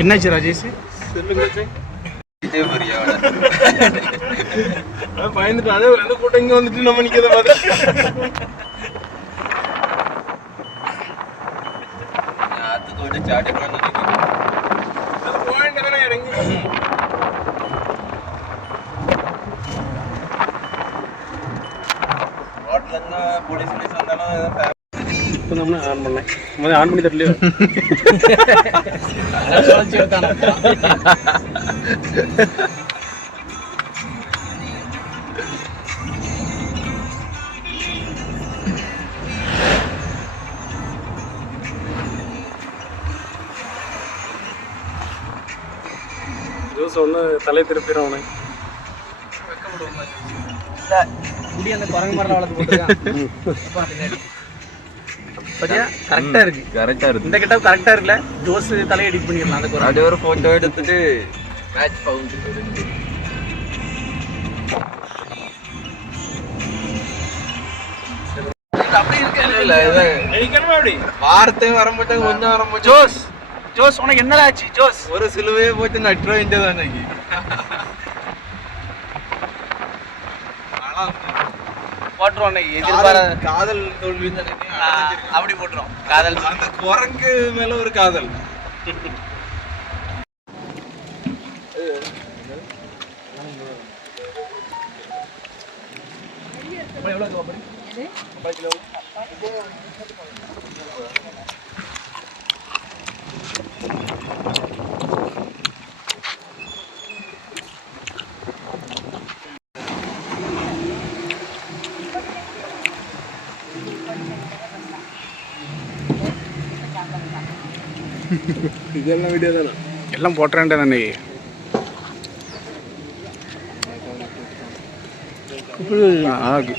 என்னாச்சு ராஜேஷ்? பயந்துட்டு அதே ஒரு கூட்டம் இங்க வந்துட்டு நம்ம நிக்கிறத பார்த்து ஆன் பண்ணேன் ஆன் பண்ணி தரலையோ ஒன்று தலை திருப்பிடும் அவனை முடி அந்த குரங்கு மரம் வளர்த்து போட்டுருக்கான். கரெக்டா இருக்கு, கரெக்டா இருக்கு. இந்த கிட்ட கரெக்டா இருக்குல்ல, ஜோஸ் தலையை எடிட் பண்ணிடலாம். அந்த குரங்கு அதே ஒரு போட்டோ எடுத்துட்டு மேட்ச் பவுண்ட் அப்படி இருக்கு. வார்த்தையும் வர மாட்டாங்க, கொஞ்சம் வர மாட்டாங்க. ஜோஸ் ஜோஸ் உனக்கு என்னடா ஆச்சு ஜோஸ்? ஒரு சிலுவையே போட்டு நட்டுற வேண்டியது அன்னைக்கு. போட்டுருவோம் அன்னைக்கு. காதல் தோல்வி அப்படி போட்டுரும். காதல் அந்த குரங்கு மேல ஒரு காதல். இதெல்லாம் வீடியோ தானே, எல்லாம் போட்டுறேன் அன்னைக்கு. ஆகு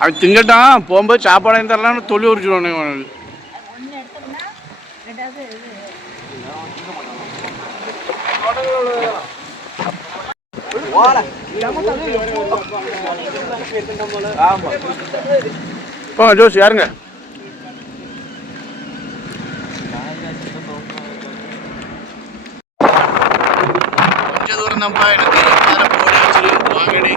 அவன் திங்கட்டான் போகும்போது சாப்பாடு தரலான்னு தொழில் உரிச்சிடுவானு. ஜோஸ் யாருங்க? கொஞ்ச தூரம் தான்ப்பா, எனக்கு போடி வச்சிரு வாங்கடி.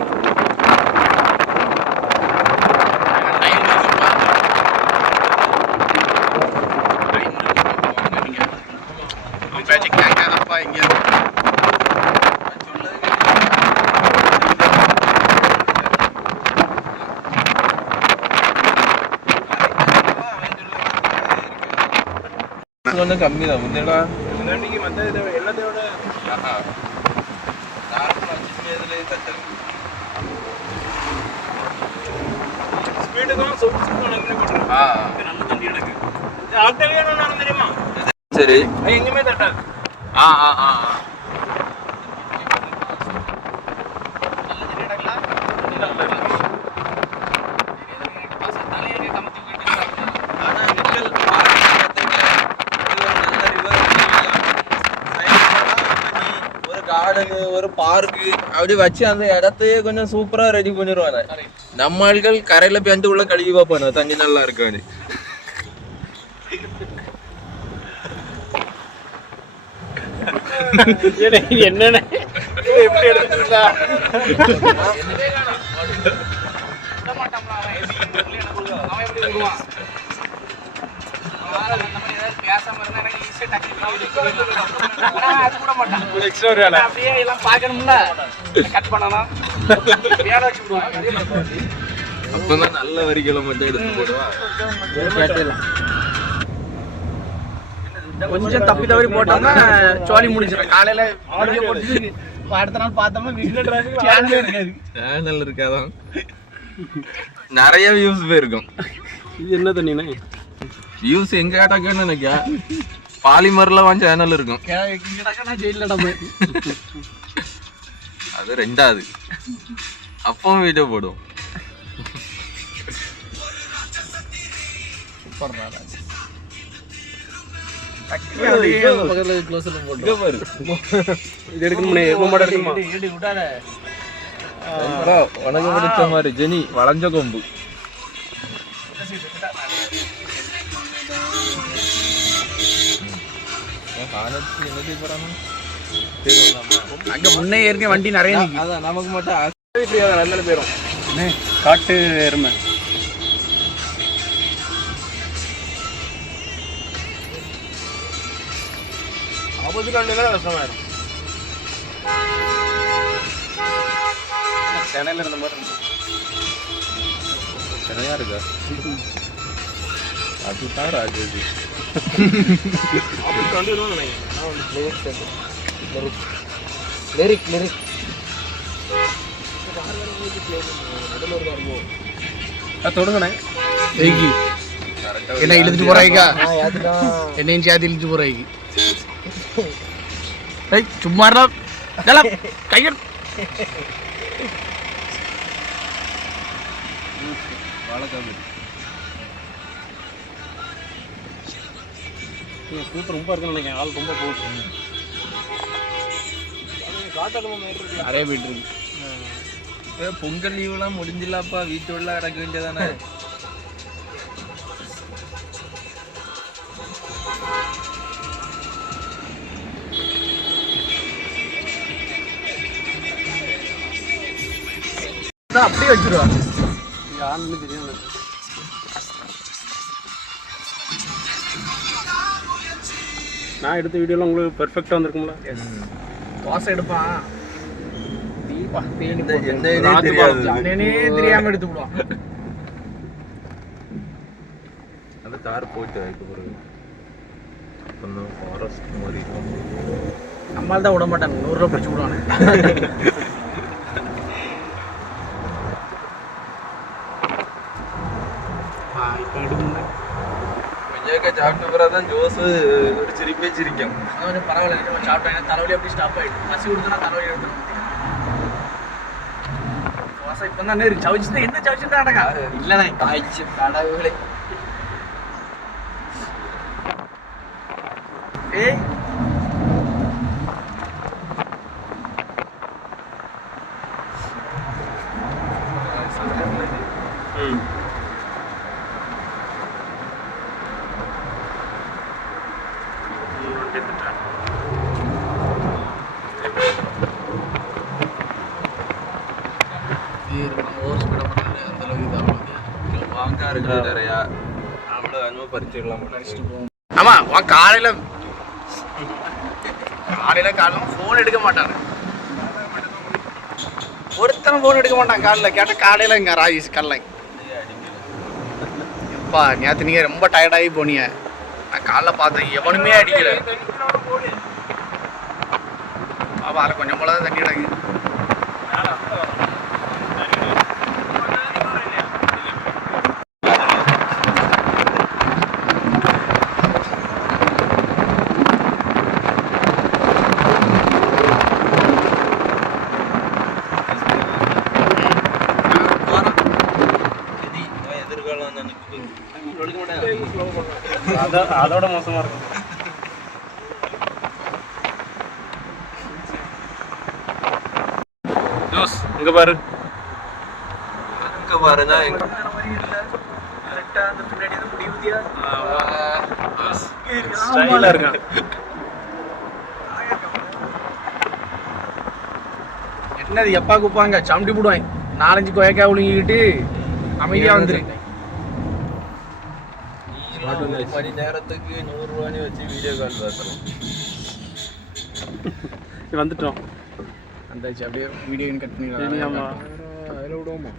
பேச்சு கேட்காதப்பா இங்க. கொஞ்சம் கம்மி தான் முந்தடா எல்லாத்தையோட சரி எங்குமே தட்டாது. கார்டனு ஒரு பார்க்கு அப்படி வச்சு அந்த இடத்தையே கொஞ்சம் சூப்பரா ரெடி பண்ணிடுவாங்க. நம்ம ஆட்கள் கரையில பேந்து உள்ள கழுவி பார்ப்பானு தண்ணி நல்லா இருக்கான்னு. என்னன்னு எப்படி எடுத்துட்டா அப்பதான் நல்ல வரிகளை மட்டும் எடுத்து போடுவா. கொஞ்சம் தப்பி தவறி போட்டோம்னா சோழி முடிச்சிடும். காலையில அடுத்த நாள் பார்த்தோம்னா சேனல் இருக்காதான், நிறைய வியூஸ் போயிருக்கும். இது என்ன தண்ணினே வியூஸ் எங்க கேட்டாக்கன்னு நினைக்கா பாலிமர்ல வாங்க சேனல் இருக்கும். அது ரெண்டாவது அப்பவும் வீடியோ போடுவோம். பக்கத்துல க்ளோஸ்ல போட்டு இங்க பாரு இது எடுக்கணும்னே ரொம்ப எடுக்கணுமா ஏடி விட்டாத உனக்கு பிடிச்ச மாதிரி ஜெனி வளைஞ்ச கொம்பு அங்க முன்னே ஏற்கனவே வண்டி நிறைய நிக்கு அதான் நமக்கு மட்டும் ஃப்ரீயாக நல்ல போயிடும் காட்டு எருமை ஆப்போசிட் வண்டி தான் கஷ்டமாயிடும் சென்னையில் இருந்த மாதிரி சென்னையா இருக்கா அதுதான் ராஜேஜி ஆப்போசிட் வண்டி வருவாங்க லிரிக் லிரிக் தொடுங்கண்ணே ஏகி என்ன இழுத்துட்டு போறாய்க்கா என்னையும் சேர்த்து இழுத்துட்டு போறாய்க்கு ஏய் சும்மா இதெல்லாம் கையெடு கூட்டம் ரொம்ப இருக்குன்னு நினைக்கிறேன் ஆள் ரொம்ப போகுது நிறைய போயிட்டு இருக்கு பொங்கல் லீவ்லாம் முடிஞ்சில்லப்பா வீட்டுள்ள இறக்க வேண்டியதானே அப்படியே வச்சிருவா யாருன்னு தெரியும் நான் எடுத்த வீடியோலாம் உங்களுக்கு பெர்ஃபெக்டாக வந்திருக்கும்ல தோசை எடுப்பான் தெரியாம எடுத்து விடுவான் அந்த தார் போயிட்டு வைக்க பிறகு கொஞ்சம் ஃபாரஸ்ட் மாதிரி இருக்கும் நம்மளால தான் விட மாட்டாங்க 100 ரூபா பிடிச்சி விடுவானு இப்போ எடுக்கணும் விஜயக்கா சாப்பிட்ட பிறகு தான் ஜோஸ் ஒரு சிரிப்பே சிரிக்கும் அதான் பரவாயில்ல நம்ம சாப்பிட்டா தலைவலி அப்படி ஸ்டாப் ஆயிடும் பசி கொடுத்தா தலைவலி எடுத்துடும் தோசை இப்போ தான் இருக்கு சவிச்சுட்டு என்ன சவிச்சுட்டு நடக்கா இல்லைண்ணே காய்ச்சி கடவுளே ஏய் வாங்கா இருக்குது நிறையா அவ்வளோ அனுபவம் பறிச்சிடலாம் ஆமா காலையில காலையில ஃபோன் எடுக்க மாட்டாங்க ஒருத்தனை ஃபோன் எடுக்க மாட்டான் காலைல கேட்டால் காலையில இங்க ராஜேஷ் கல்லை எப்பா நேற்று நீங்க ரொம்ப டயர்டாகி போனீங்க நான் காலைல பார்த்தேன் எவனுமே அடிக்கல பாப்பா அதில் கொஞ்சம் போல தான் தண்ணி கிடக்கு அதோட மோசமா இருக்கும் ஜோஸ் இங்க பாரு பாருங்க ஸ்டைலா இருக்கான் என்னது எப்பா கூப்பாங்க சமட்டி போடுவாங்க 4-5 கொயக்காய் ஒழுங்கிக்கிட்டு அமைதியா வந்துரு மணி நேரத்துக்கு 100 ரூபான்னு வச்சு வீடியோ கால் பார்க்கணும் வந்துட்டோம் அந்தாச்சு அப்படியே வீடியோ கட் பண்ணிடலாம் ஆமா அதில் விடுவோமா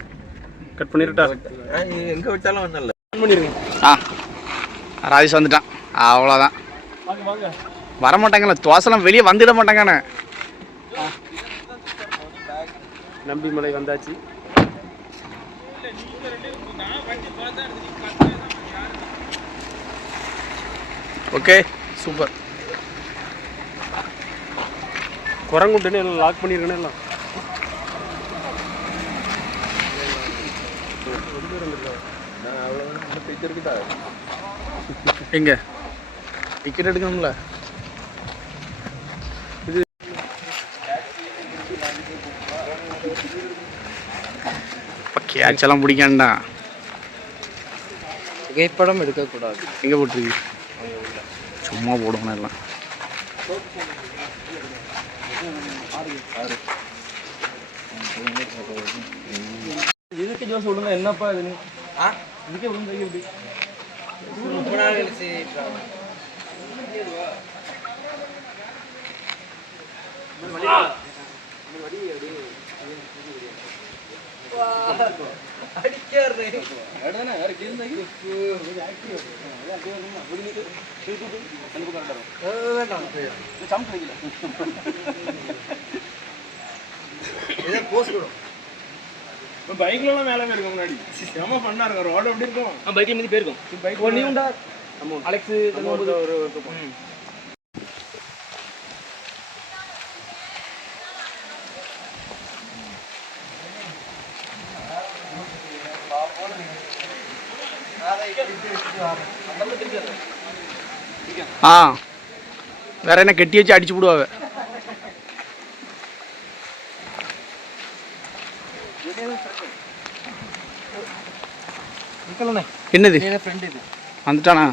கட் பண்ணிருட்டா எங்க விட்டாலும் வந்தல ஆ ராஜேஷ் வந்துட்டான் அவ்வளோதான் வாங்க வாங்க வரமாட்டாங்கல்ல தோசைலாம் வெளியே வந்துட மாட்டாங்கண்ணே நம்பிமலை வந்தாச்சு ஓகே சூப்பர் குரங்குட்டுன்னு எல்லாம் லாக் பண்ணிருக்கேன்னு எல்லாம் எங்க டிக்கெட் எடுக்கணும்ல. இது இப்போ கேட்செல்லாம் பிடிக்காண்டா. புகைப்படம் எடுக்கக்கூடாது. எங்கே போட்டுருக்கு? சும்மா போடுவோம் எல்லாம். இதுக்கு ஜோஸ் விடுங்க என்னப்பா இது? இதுக்கே விழுந்து எப்படி ரொம்ப நாள் கழிச்சு பைக்லாம் மேலே போயிருக்கோம் முன்னாடி. செம பண்ணா இருக்கும். ரோடு எப்படி இருக்கும்? பைக்கில் மீதி போயிருக்கோம். பைக் ஒன்றே உண்டா அலெக்ஸ் ஒரு வேற என்ன கெட்டி வச்சு அடிச்சு விடுவாங்க. என்னது வந்துட்டானா?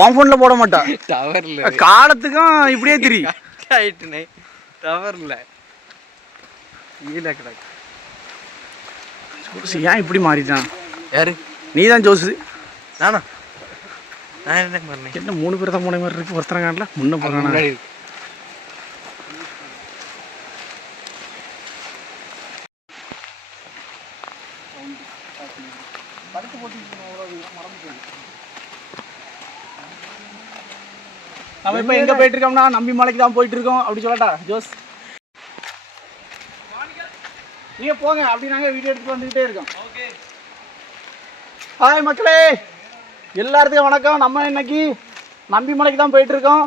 உன் ஃபோனில் போட மாட்டா. டவர்ல காலத்துக்கும் இப்படியே தெரியும். ஆயிட்டுனே டவர்ல ஜோசு ஏன் இப்படி மாறிட்டான்? யாரு? நீ தான் ஜோசு. நானா? நான் என்ன பண்ணேன்? என்ன 3 பேர் தான் போன மாதிரி இருக்கு. ஒருத்தர காணல முன்ன போறானா? நம்ம இப்போ எங்கே போயிட்டு இருக்கோம்னா நம்பி மலைக்கு தான் போயிட்டு இருக்கோம். அப்படி சொல்லட்டா ஜோஸ்? நீங்கள் போங்க, அப்படி நாங்கள் வீடியோ எடுத்து வந்துக்கிட்டே இருக்கோம். ஹாய் மக்களே, எல்லாத்துக்கும் வணக்கம். நம்ம இன்னைக்கு நம்பி மலைக்கு தான் போயிட்டு இருக்கோம்.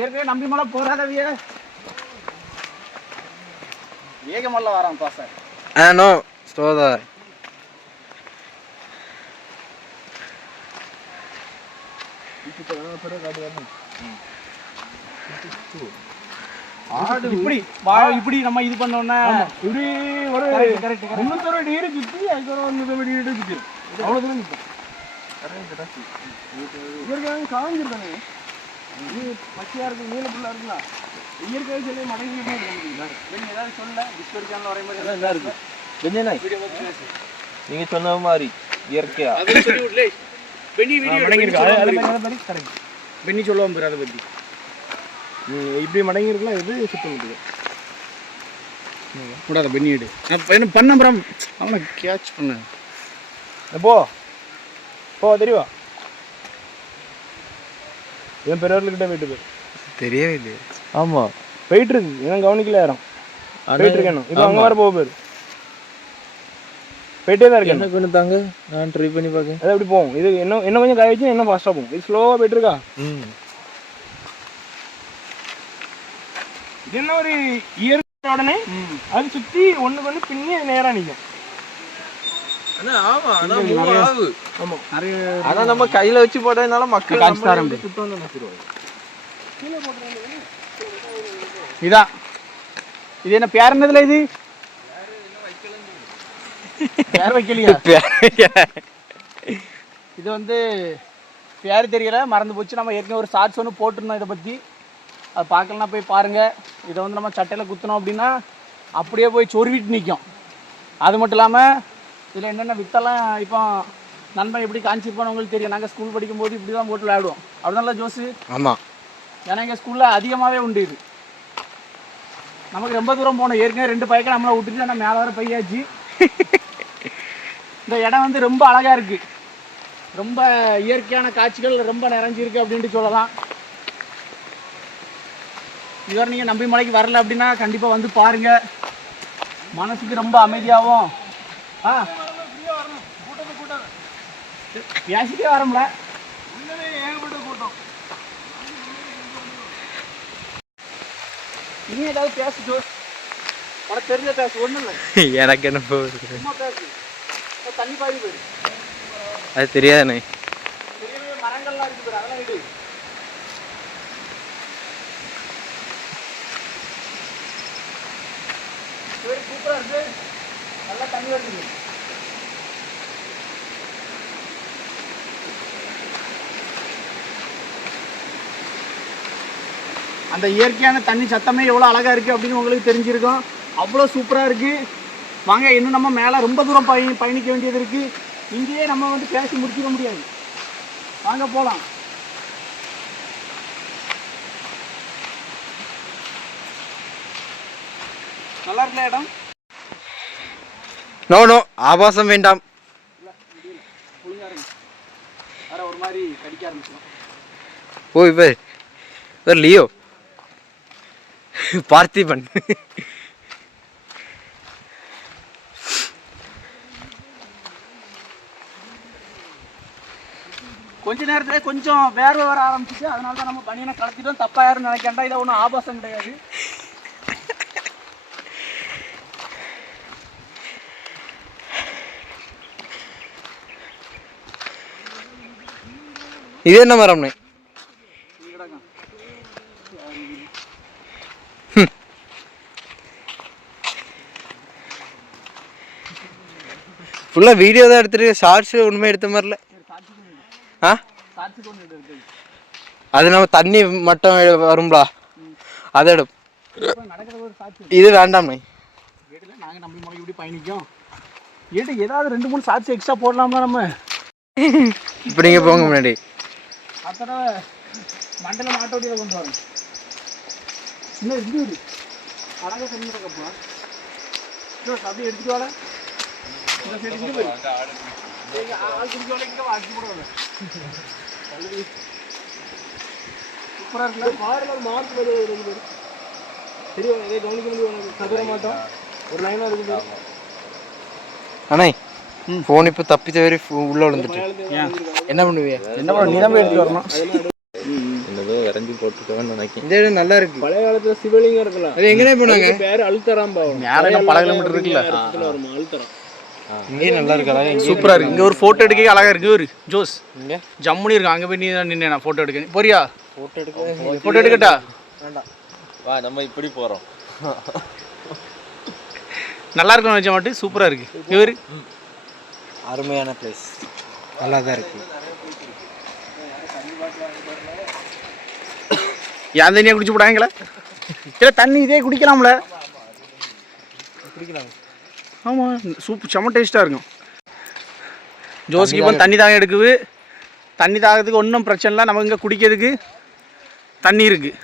ஏற்கனவே நம்பி மலை போராதவிய வேகமல்ல வரான் பாச. நோ ஸ்டோதார். இப்படி இப்படி நம்ம இது பண்ணோம்னா இப்படி ஒரு 360 டிகிரி சுற்றி அதுக்கப்புறம் 130 டிகிரி சுற்றி அவ்வளோதான் நிற்போம். இயற்கையாக காஞ்சிருக்காங்க. இது பச்சையாக இருக்கு, நீல புல்லாக இருக்குல்ல. இயற்கை சொல்லி மடங்கிட்டே இருக்க ஏதாவது சொல்ல டிஸ்கவரி சேனல் வரைய மாதிரி என்ன இருக்கு? நீங்க சொன்ன மாதிரி இயற்கையா பெண்ணி சொல்லுவான் பேர். அதை பற்றி இப்படி மடங்கி இருக்கலாம். இது சுத்த முடியும் கூடாத பெண்ணிடு என்ன பண்ண அப்புறம் அவனை கேட்ச் பண்ண போ போ தெரியுவா. என் பெரியவர்கிட்ட போயிட்டு போய் தெரியவே இல்லையே. ஆமா போயிட்டு இருக்கு. ஏன் கவனிக்கல யாரும் போயிட்டு இருக்கேன். இப்போ அங்கே வர போக போயிரு போயிட்டே தான் இருக்கேன். எனக்கு ஒன்று தாங்க, நான் ட்ரை பண்ணி பார்க்கேன். அது எப்படி போகும்? இது என்ன கொஞ்சம் காய வச்சு என்ன ஃபாஸ்ட்டாக போகும். இது ஸ்லோவாக போயிட்டு இருக்கா. இது என்ன ஒரு இயற்கை உடனே அது சுற்றி ஒன்றுக்கு பின்னே நேராக நிற்கும். ஆனா நம்ம கையில வச்சு போட்டதுனால மக்கள் இதான். இது என்ன பேர் என்னதுல? இது பேர் வைக்கலையா? இது வந்து பேர் தெரியல, மறந்து போச்சு. நம்ம ஏற்கனவே ஒரு ஷார்ட்ஸ் ஒன்று போட்டிருந்தோம் இதை பற்றி. அதை பார்க்கலன்னா போய் பாருங்கள். இதை வந்து நம்ம சட்டையில் குத்தினோம் அப்படின்னா அப்படியே போய் சொருவிட்டு நிற்கும். அது மட்டும் இல்லாமல் இதில் என்னென்ன வித்தெல்லாம் இப்போ நண்பன் எப்படி காமிச்சிருப்பானு உங்களுக்கு தெரியும். நாங்கள் ஸ்கூல் படிக்கும்போது இப்படி தான் போட்டு விளையாடுவோம். அப்படிதான்ல ஜோசு? ஆமாம். ஏன்னா எங்கள் ஸ்கூலில் அதிகமாகவே உண்டு இது. நமக்கு ரொம்ப தூரம் போகணும். ஏற்கனவே 2 பைக்கை நம்மளை விட்டுட்டு ஆனால் மேலே வர பையாச்சு. இந்த இடம் வந்து ரொம்ப அழகாக இருக்குது. ரொம்ப இயற்கையான காட்சிகள் ரொம்ப நிறைஞ்சிருக்கு அப்படின்ட்டு சொல்லலாம். இதுவரை நீங்கள் நம்பி மலைக்கு வரல அப்படின்னா கண்டிப்பாக வந்து பாருங்கள். மனசுக்கு ரொம்ப அமைதியாகவும் பேசிட்டே வரமுல. இனி ஏதாவது பேச ஜோஸ். உனக்கு தெரிஞ்ச பேசு ஒன்றும் இல்லை, எனக்கு என்ன போகுது, சும்மா பேசு. தண்ணி பாதி போயிரு, அது தெரியாதுண்ணே. பெரிய பெரிய மரங்கள்லாம் இருக்கு பாரு, அதெல்லாம் இடு. சூப்பராக இருக்கு, நல்லா தண்ணி வருது. அந்த இயற்கையான தண்ணி சத்தமே எவ்வளோ அழகாக இருக்குது அப்படின்னு உங்களுக்கு தெரிஞ்சிருக்கும். அவ்வளோ சூப்பராக இருக்குது. வாங்க, இன்னும் நம்ம மேலே ரொம்ப தூரம் பயணிக்க வேண்டியது இருக்குது. இங்கேயே நம்ம வந்து பேசி முடிச்சிட முடியாது. வாங்க போகலாம். நல்லா இருக்குல்ல இடம்? நோ நோ, ஆபாசம் வேண்டாம். ஒழுங்காக இருக்கு. வேறு ஒரு மாதிரி கடிக்க ஆரம்பிச்சிடும். ஓ இப்போ லியோ பார்த்திபன். கொஞ்ச நேரத்தில் கொஞ்சம் வேர்வை வர ஆரம்பிச்சிச்சு. அதனால தான் நம்ம பனியனை கலத்திட்டோம். தப்பாக யாரும் நினைக்கண்டா, இதை ஒன்றும் ஆபாசம் கிடையாது. இது என்ன மரம்னே? ஃபுல்லாக வீடியோ தான் எடுத்துருக்கு, ஷார்ட்ஸு ஒன்றுமே எடுத்த மாதிரில. ஆ, அது நம்ம தண்ணி மட்டும் வரும்லா, அதை எடு. இது வேண்டாம்ண்ணே. நாங்கள் நம்ம மொழி இப்படி பயணிக்கும். ஏட்டு ஏதாவது 2-3 சாட்சி எக்ஸ்ட்ரா போடலாம்ல நம்ம. இப்போ நீங்கள் போங்க முன்னாடி. அத்தனை மண்டல மாட்டோட்டியில் கொண்டு வரேன். இன்னும் இருந்து அழகாக தண்ணி கிடக்கப்பா. அப்படியே எடுத்துட்டு வாழ. இந்த சைடு இங்கே போய் ஆள் குடிக்க வாழ. இங்கே வாங்கி கூட வரல. சூப்பராக இருக்குல்ல? பாருங்கள், மார்க் வருது. தெரியும், இதே கவனிக்க முடியும். சதுர மாட்டோம் ஒரு லைனாக இருக்குது. அண்ணே, ஃபோன் இப்போ தப்பி தவறி உள்ளே விழுந்துட்டு என்ன பண்ணுவியா? என்ன பண்ண, நீ தான் எடுத்துட்டு வரணும். என்னதோ வரைஞ்சி போட்டுக்கோன்னு நினைக்கிறேன். இந்த இடம் நல்லா இருக்கு. பழைய காலத்துல சிவலிங்கம் இருக்கலாம். அது எங்கனே போனாங்க? பேர் அழுத்தராம் பாவம். மேலே பல கிலோமீட்டர் இருக்குல்ல, அழுத்தரம். இங்கேயும் நல்லா இருக்கா? சூப்பராக இருக்குது. இங்கே ஒரு ஃபோட்டோ எடுக்க அழகாக இருக்குது. ஒரு ஜோஸ் இங்கே ஜம்முனி இருக்கு. அங்கே போய் நீ தான் நின்று நான் ஃபோட்டோ எடுக்க போறியா? ஃபோட்டோ எடுக்கட்டா? வேண்டாம், வா நம்ம இப்படி போகிறோம். நல்லா இருக்கும் வச்ச மாட்டு. சூப்பராக இருக்குது. இவர் அருமையான பிளேஸ், நல்லா தான் இருக்கு. ஏன் தண்ணியாக குடிச்சு போடாங்களே? இல்லை தண்ணி இதே குடிக்கலாம்ல? குடிக்கலாம். ஆமாம், சூப்பர், செம்ம டேஸ்ட்டாக இருக்கும். ஜோஸ்க்கு இப்போ தண்ணி தாகம் எடுக்குது. தண்ணி தாகத்துக்கு ஒன்றும் பிரச்சனை இல்லை. நமக்கு இங்கே குடிக்கிறதுக்கு தண்ணி இருக்குது.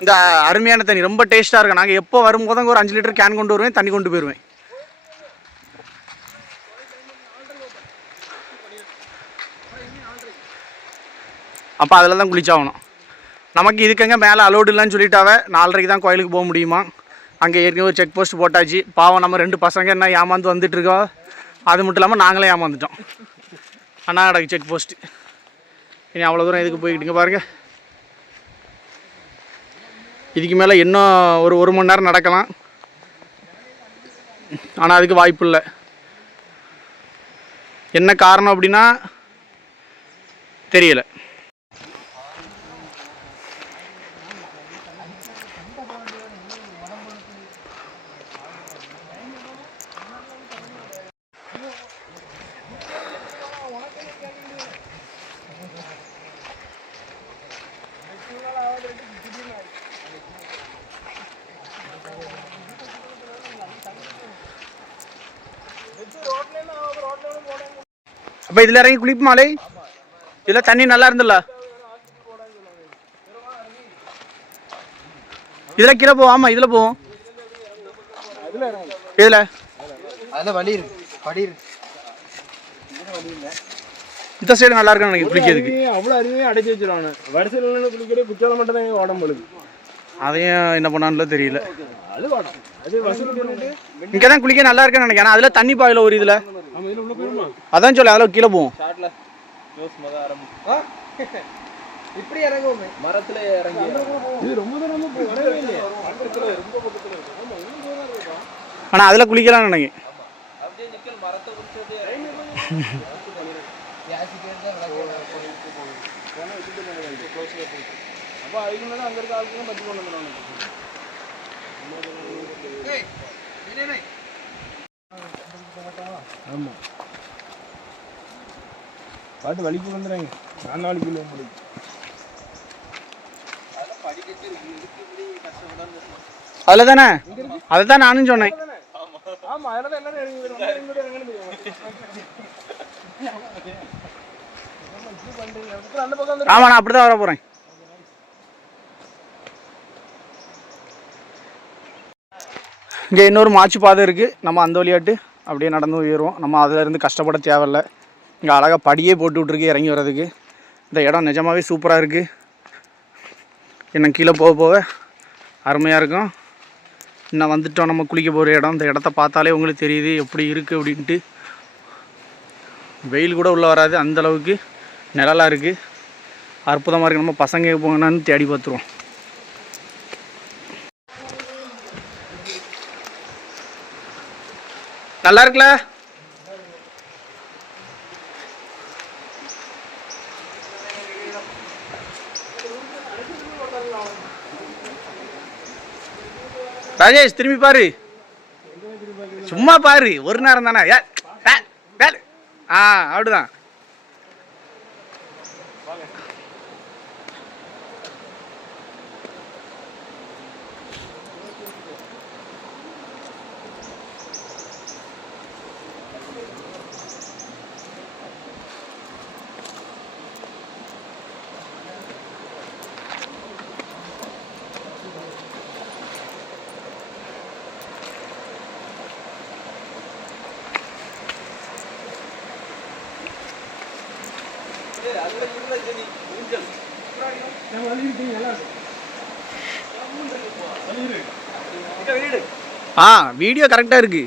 இங்கே அருமையான தண்ணி, ரொம்ப டேஸ்ட்டாக இருக்கும். நாங்கள் எப்போ வரும்போது ஒரு 5 லிட்டர் கேன் கொண்டு வருவேன், தண்ணி கொண்டு போயிடுவேன். அப்போ அதில் தான் குளிச்சாகணும். நமக்கு இதுக்கங்க மேலே அலோடு இல்லைன்னு சொல்லிட்டாவே 4:30 தான் கோயிலுக்கு போக முடியுமா. அங்கே ஏற்கனவே ஒரு செக் போஸ்ட் போட்டாச்சு. பாவம் நம்ம 2 பசங்க என்ன ஏமாந்து வந்துட்டுருக்கோம். அது மட்டும் இல்லாமல் நாங்களே ஏமாந்துட்டோம். அண்ணா கடக்கு செக் போஸ்ட்டு. இனி அவ்வளோ தூரம் இதுக்கு போய்கிட்டுங்க பாருங்கள். இதுக்கு மேலே இன்னும் ஒரு 1 மணி நேரம் நடக்கலாம். ஆனால் அதுக்கு வாய்ப்பு இல்லை. என்ன காரணம் அப்படின்னா தெரியலை. அப்போ இதில் இறங்கி குளிப்புமாலே? இதில் தண்ணி நல்லா இருந்துல்ல? இதில் கீழே போவோம். ஆமாம், இதில் போவோம். இதில் அதில் வழி இருக்கு, படி இருக்கு. இந்த சைடு நல்லா இருக்குன்னு எனக்கு குளிக்கிறதுக்கு. அவ்வளோ அருமையாக அடைச்சி வச்சிருவாங்க. வருஷத்துல குளிக்கிறே குச்சால மட்டும் தான் உடம்பு பொழுது. அதையும் என்ன பண்ணான்னு தெரியல. அது வாடம், அது வசூல் பண்ணிட்டு இங்கே தான் குளிக்க நல்லா இருக்குன்னு நினைக்கிறேன். ஆனால் அதில் தண்ணி பாயில் ஒரு இதில் நம்ம இதில் உள்ள போயிருமா? அதான் சொல்லி அதில் கீழே போவோம். இப்படி இறங்குவோம் மரத்துல இறங்கி இது ரொம்ப தூரம் வரவே இல்லையே பக்கத்துல ரொம்ப பக்கத்துல இருக்கு ஆமா இன்னும் தூரம் இருக்குப்பா ஆனால் அதில் குளிக்கலாம் நினைக்கிறேன். அப்படியே நிக்கல் மரத்தை குடிச்சிட்டே அப்போ அதுக்கு முன்னாடி அங்கே இருக்க ஆளுக்கு பற்றி கொண்டு வந்துடுவாங்க. ஆமாம் பாட்டு வலிக்கு வந்துடுறாங்க. நான் நாளைக்கு இல்லை முடியும். அதில் தானே அதை தான் நானும் சொன்னேன். ஆமாம் அதில் தான் எல்லாரும் இறங்கி அந்த பக்கம் ஆமாம் நான் அப்படி தான் வர போகிறேன். இங்கே இன்னொரு மாச்சு பாதை இருக்குது. நம்ம அந்த வழியாட்டு அப்படியே நடந்து போயிடுவோம். நம்ம அதிலேருந்து கஷ்டப்பட தேவையில்லை. இங்கே அழகாக படியே போட்டு விட்ருக்கு இறங்கி வர்றதுக்கு. இந்த இடம் நிஜமாகவே சூப்பராக இருக்குது. இன்னும் கீழே போக போக அருமையாக இருக்கும். இன்னும் வந்துட்டோம் நம்ம குளிக்க போகிற இடம். இந்த இடத்த பார்த்தாலே உங்களுக்கு தெரியுது எப்படி இருக்குது அப்படின்ட்டு. வெயில் கூட உள்ளே வராது, அந்தளவுக்கு நிழலாக இருக்குது. அற்புதமாக இருக்குது. நம்ம பசங்க போங்கன்னு தேடி பார்த்துருவோம். நல்லா இருக்குல்ல? ராஜேஷ் திரும்பி பாரு, சும்மா பாரு, ஒரு நேரம் தானே. அப்படிதான். வீடியோ கரெக்டாக இருக்கு.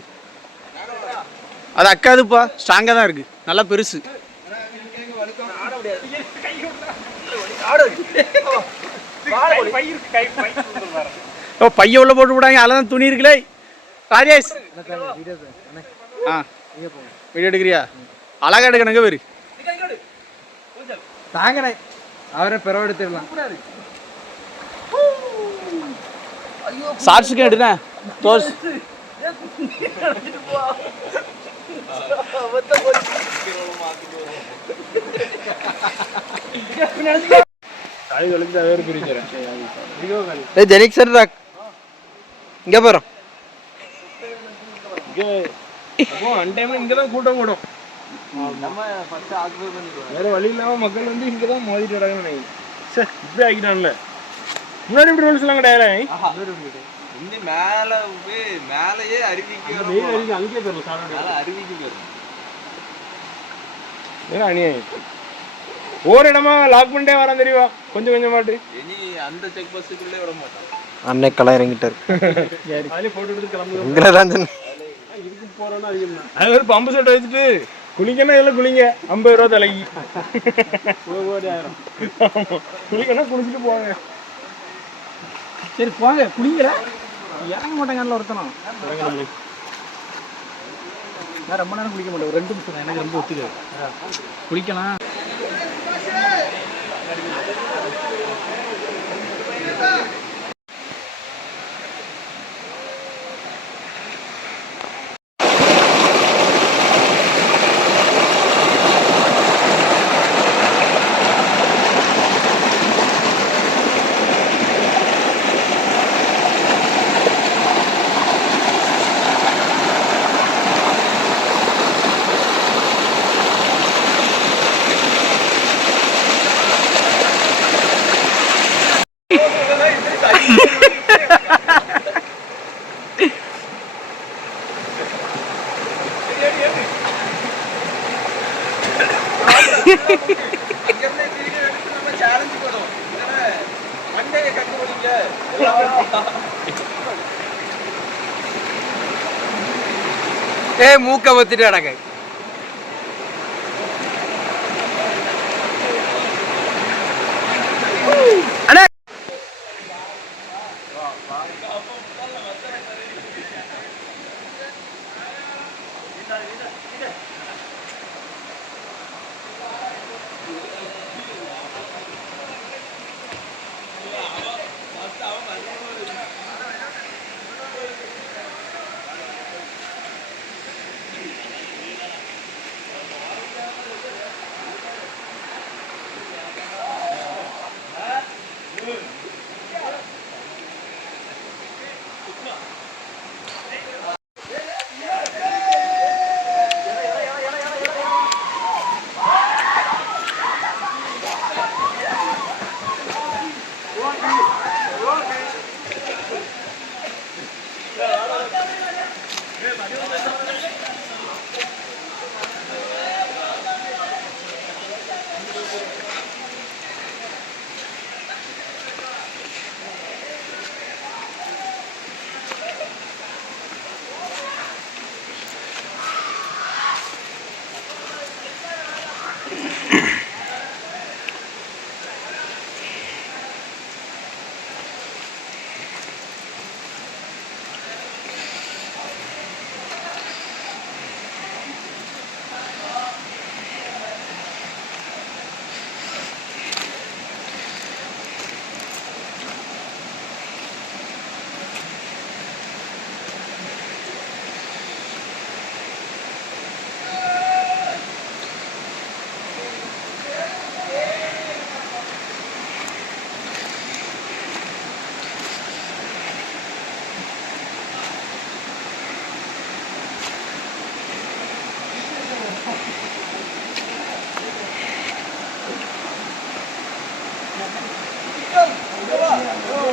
அது அக்காதுப்பா, ஸ்ட்ராங்காக தான் இருக்கு, நல்லா பெருசு. பைய உள்ள போட்டு விடாங்க, அதில் தான் துணி இருக்குல்லே. ராஜேஷ் வீடியோ எடுக்கிறியா? அழகா எடுக்கணுங்க பேரு தாங்கண்ணே, அவரை பிறவை எடுத்துடலாம். ஷார்ட்ஸுக்கு எடுத்தேன் தோஸ். ஜெனிக் சார் இங்கே போகிறோம். இங்கே தான் கூட்டம் கூடும். வேற வழி இல்லாமல் மக்கள் வந்து இங்கே தான் மோதிட்டு வராங்கன்னு சார். இப்படி ஆக்கிட்டான்ல, முன்னாடி இப்படி ரூல்ஸ் எல்லாம் கிடையாது. மேலேயே அருவிக்கு அங்கேயே தரல அருவிக்கு அநியாயம். ஒவ்வொரு இடமா லாக் பண்ணிட்டே வரான் தெரியுமா, கொஞ்சம் கொஞ்சமாட்டு. இனி அந்த செக் பஸ்ஸுக்குள்ளே விட மாட்டான். அன்னைக்கெல்லாம் இறங்கிட்டாரு. அதுலேயே போட்டு கிளம்புது. இதுக்கு போறோம்னா அது ஒரு பம்பு செட் வச்சுட்டு குளிக்கணும். இதெல்லாம் குளிங்க 50 ரூபா தலைக்கு. குளிக்கணும், குளிச்சுட்டு போவாங்க. சரி போங்க குளிங்கடா. இறங்க மாட்டாங்கல்ல ஒருத்தனும். நான் ரொம்ப நேரம் குளிக்க மாட்டேன், 2 நிமிஷம். எனக்கு ரொம்ப ஒத்துக்காது. குளிக்கலாம். மூக்க வத்திட்டு அடங்க.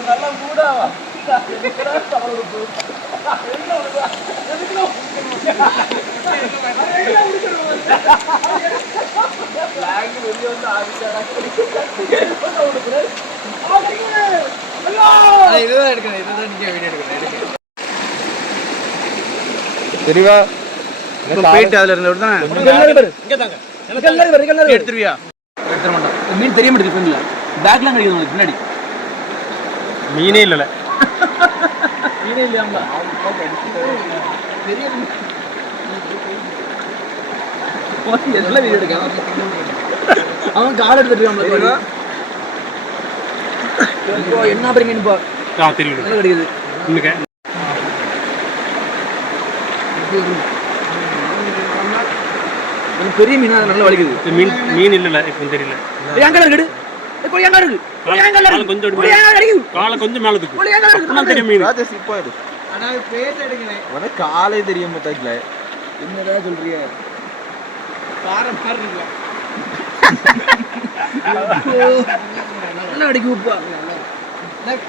நல்லா கூடா இதுதான் எடுக்கணும், இதுதான் நீங்க வீடியோ எடுக்கணும். தெரியவா போயிட்டு அதுல இருந்து எடுத்துருவியா? எடுத்துட மாட்டோம். மீன் தெரிய மாட்டேங்குது ஃப்ரெண்ட்ல. பேக்லாம் கிடைக்குது உங்களுக்கு பின்னாடி. மீனே இல்லல. மீனே இல்லையாம்ல. பெரிய எல்லாம் வீடியோ எடுக்க அவன் கால் எடுத்துட்டு இருக்கான். என்ன பெரிய மீன் பா? தெரியும். என்ன கிடைக்குது? இன்னும் பெரிய மீனா நல்லா வலிக்குது. மீன் இல்லல இப்போ தெரியல. எங்க இருக்குது? எங்க இருக்கு? காலை கொஞ்சம் மேல தூக்கு. அப்பதான் தெரியும் மீன். ராஜேஷ் இப்போ எடு. ஆனா பேச எடுக்கல. உனக்கு காலை தெரியும் மொத்தத்துல. என்னடா சொல்றீங்க? பாரம் பாருங்க. என்ன அடிக்கு உப்பா?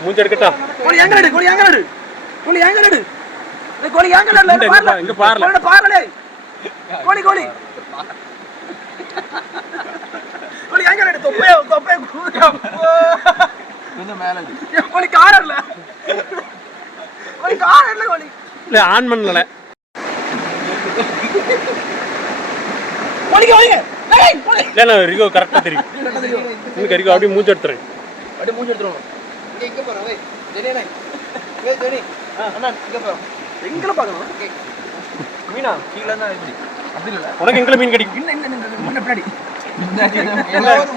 மூஞ்சி எடுக்கட்டா? கோழி எங்க நடு? கோழி எங்க நடு? கோழி எங்க நடு? கோழி எங்க நடு? இங்க பாருல. பாருல. கோழி கோழி. கோழி எங்க நடு? தொப்பே கொஞ்சம் மேல எடு. கோழி காரல்ல. கோழி காரல்ல கோழி. இல்ல ஆன் பண்ணல. கோழி கோழி. டேய் கோழி. இல்ல ரிகோ கரெக்ட்டா தெரியும். நீங்க ரிகோ அப்படியே மூஞ்சி எடுத்துறேன். அப்படியே மூஞ்சி எடுத்துறோம். இங்க போறா வே. ஜெனி வே ஜெனி. அண்ணா இங்க போறோம். எங்கல பார்க்கணும்? மீனா கீழ தான் இப்படி. அப்படி இல்ல. உனக்கு எங்க மீன் கிடைக்கும்? இன்ன பின்னாடி.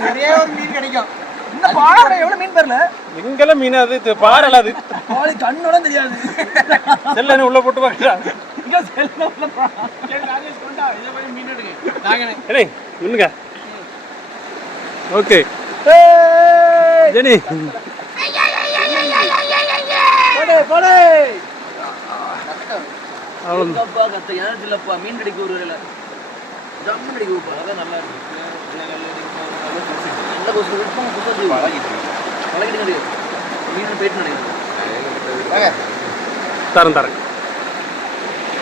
ஒரே ஒரு மீன் கிடைக்கும். இந்த பாறை எவ்வளவு மீன் பெறல? எங்கல மீன் அது பாறல அது. கோழி கண்ணோட தெரியாது. செல்லன உள்ள போட்டு பாக்கடா. இங்க செல்ல உள்ள பா. ராஜேஷ் கொண்டா இத போய் மீன் எடுங்க. தாங்கனே. ஏய் நின்னுங்க. ஓகே. ஜெனி. போடே. அவ்வளவு அப்பா கத்த எனக்கு இல்லப்பா மீன் கிடைக்க ஒரு வேளை. ஜம்மு கிடைக்குப்பா. அதான் நல்லா இருக்கு. நல்ல கோஸ் விட்டுமா குப்பை பழகிட்டு கிடையாது. மீன் போயிட்டு நினைக்கிறேன். தரேன்.